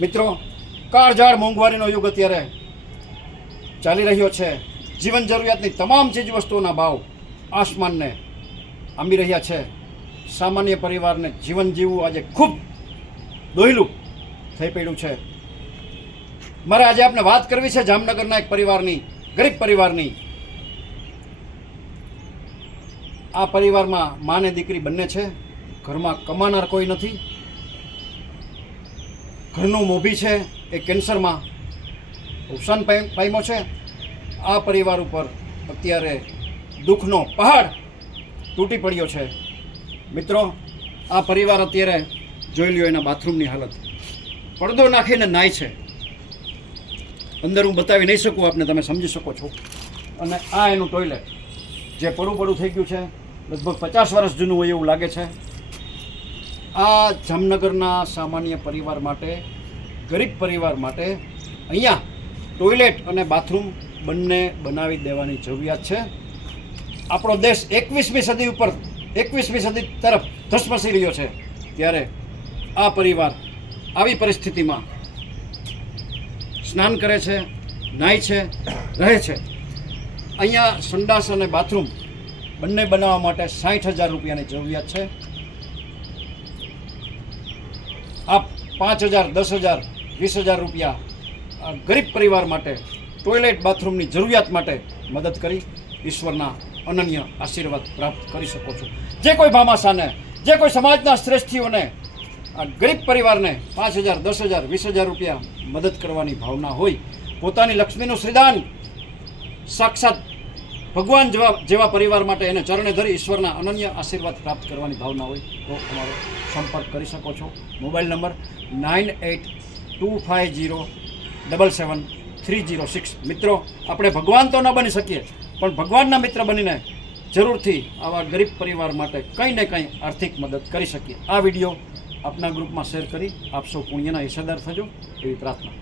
મિત્રો, કાળઝાળ મોંઘવારીનો યુગ અત્યારે ચાલી રહ્યો છે. જીવન જરૂરિયાતની તમામ ચીજ વસ્તુઓના ભાવ આસમાનને આંબી રહ્યા છે. સામાન્ય પરિવારને જીવન જીવવું આજે ખૂબ દોહલું થઈ પડ્યું છે. મારે આજે આપને વાત કરવી છે જામનગરના એક પરિવારની, ગરીબ પરિવારની. આ પરિવારમાં મા ને દીકરી બંને છે. ઘરમાં કમાનાર કોઈ નથી. ઘરનું મોભી છે એ કેન્સરમાં અવસાન પામ્યો છે. આ પરિવાર ઉપર અત્યારે દુઃખનો પહાડ તૂટી પડ્યો છે. મિત્રો, આ પરિવાર અત્યારે જોઈ લ્યો એના બાથરૂમની હાલત. પડદો નાખીને નાય છે. અંદર હું બતાવી નહીં શકું આપને, તમે સમજી શકો છો. અને આ એનું ટોયલેટ જે પડું થઈ ગયું છે, લગભગ 50 વર્ષ જૂનું હોય એવું લાગે છે. આ જામનગરના સામાન્ય પરિવાર માટે, ગરીબ પરિવાર માટે અહીંયા ટોયલેટ અને બાથરૂમ બંને બનાવી દેવાની જરૂરિયાત છે. આપણો દેશ 21મી સદી તરફ ધસમસી રહ્યો છે, ત્યારે આ પરિવાર આવી પરિસ્થિતિમાં સ્નાન કરે છે, નાય છે, રહે છે. અહીંયા સંડાસ અને બાથરૂમ બંને બનાવવા માટે 60,000 રૂપિયાની જરૂરિયાત છે. આપ 5,000, 10,000, 20,000 રૂપિયા આ ગરીબ પરિવાર માટે ટોયલેટ બાથરૂમની જરૂરિયાત માટે મદદ કરી ઈશ્વરના અનન્ય આશીર્વાદ પ્રાપ્ત કરી શકો છો. જે કોઈ ભામાશાને, જે કોઈ સમાજના શ્રેષ્ઠીઓને આ ગરીબ પરિવારને 5,000, 10,000, 20,000 રૂપિયા મદદ કરવાની ભાવના હોય, પોતાની લક્ષ્મીનું શ્રીદાન સાક્ષાત ભગવાન જેવા પરિવાર માટે એને ચરણે ધરી ઈશ્વરના અનન્ય આશીર્વાદ પ્રાપ્ત કરવાની ભાવના હોય તો તમારો સંપર્ક કરી શકો છો. Mobile number 9825077306. મિત્રો, આપણે ભગવાન તો ન બની શકીએ, પણ ભગવાનના મિત્ર બનીને જરૂરથી આવા ગરીબ પરિવાર માટે કંઈ ને કંઈ આર્થિક મદદ કરી શકીએ. આ વિડીયો આપના ગ્રુપમાં શેર કરી આપ સૌ પુણ્યના હિસ્સેદાર થજો એવી પ્રાર્થના.